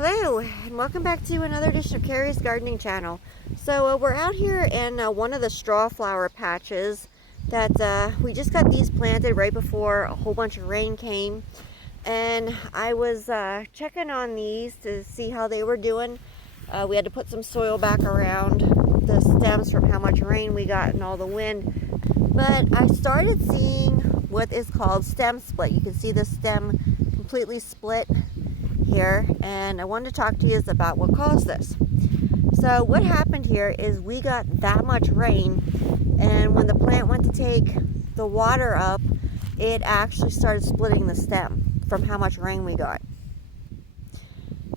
Hello, and welcome back to another edition of Carrie's Gardening Channel. So we're out here in one of the strawflower patches that we just got these planted right before a whole bunch of rain came. And I was checking on these to see how they were doing. We had to put some soil back around the stems from how much rain we got and all the wind. But I started seeing what is called stem split. You can see the stem completely split here, and I wanted to talk to you about what caused this. So what happened here is we got that much rain, and when the plant went to take the water up, it actually started splitting the stem from how much rain we got.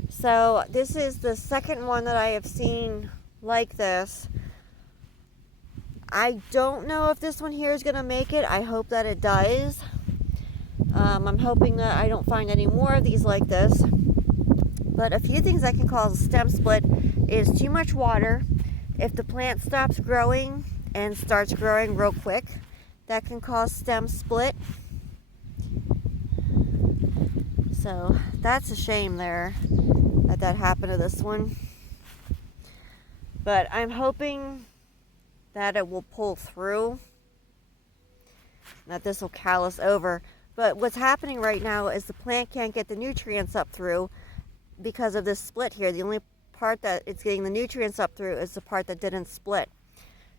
So this is the second one that I have seen like this. I don't know if this one here is going to make it. I hope that it does. I'm hoping that I don't find any more of these like this. But a few things that can cause a stem split is too much water. If the plant stops growing and starts growing real quick, that can cause stem split. So that's a shame there that happened to this one. But I'm hoping that it will pull through, that this will callus over. But what's happening right now is the plant can't get the nutrients up through because of this split here. The only part that it's getting the nutrients up through is the part that didn't split.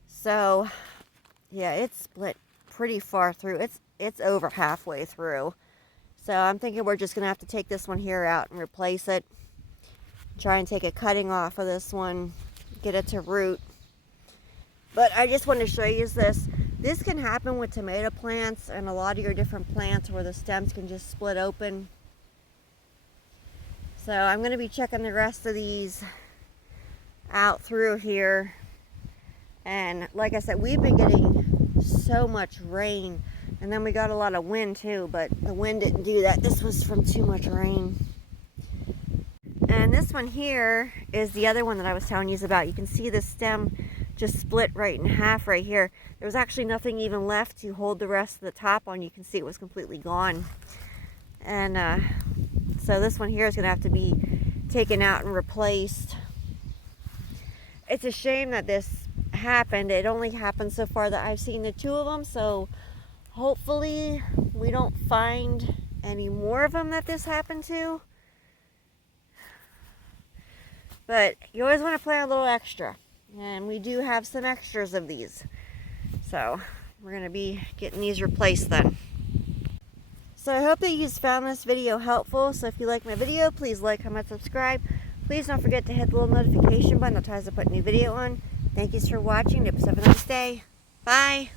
So yeah, it's split pretty far through. It's over halfway through. So I'm thinking we're just gonna have to take this one here out and replace it. Try and take a cutting off of this one, get it to root. But I just want to show you this. This can happen with tomato plants and a lot of your different plants where the stems can just split open. So I'm going to be checking the rest of these out through here. And like I said, we've been getting so much rain. And then we got a lot of wind too, but the wind didn't do that. This was from too much rain. And this one here is the other one that I was telling you about. You can see the stem just split right in half right here. There was actually nothing even left to hold the rest of the top on. You can see it was completely gone. And so this one here is going to have to be taken out and replaced. It's a shame that this happened. It only happened so far that I've seen the two of them. So hopefully we don't find any more of them that this happened to. But you always want to plan a little extra. And we do have some extras of these. So we're going to be getting these replaced then. So I hope that you found this video helpful. So if you like my video, please like, comment, subscribe. Please don't forget to hit the little notification button that tells us to put a new video on. Thank you for watching. Have a nice day. Bye.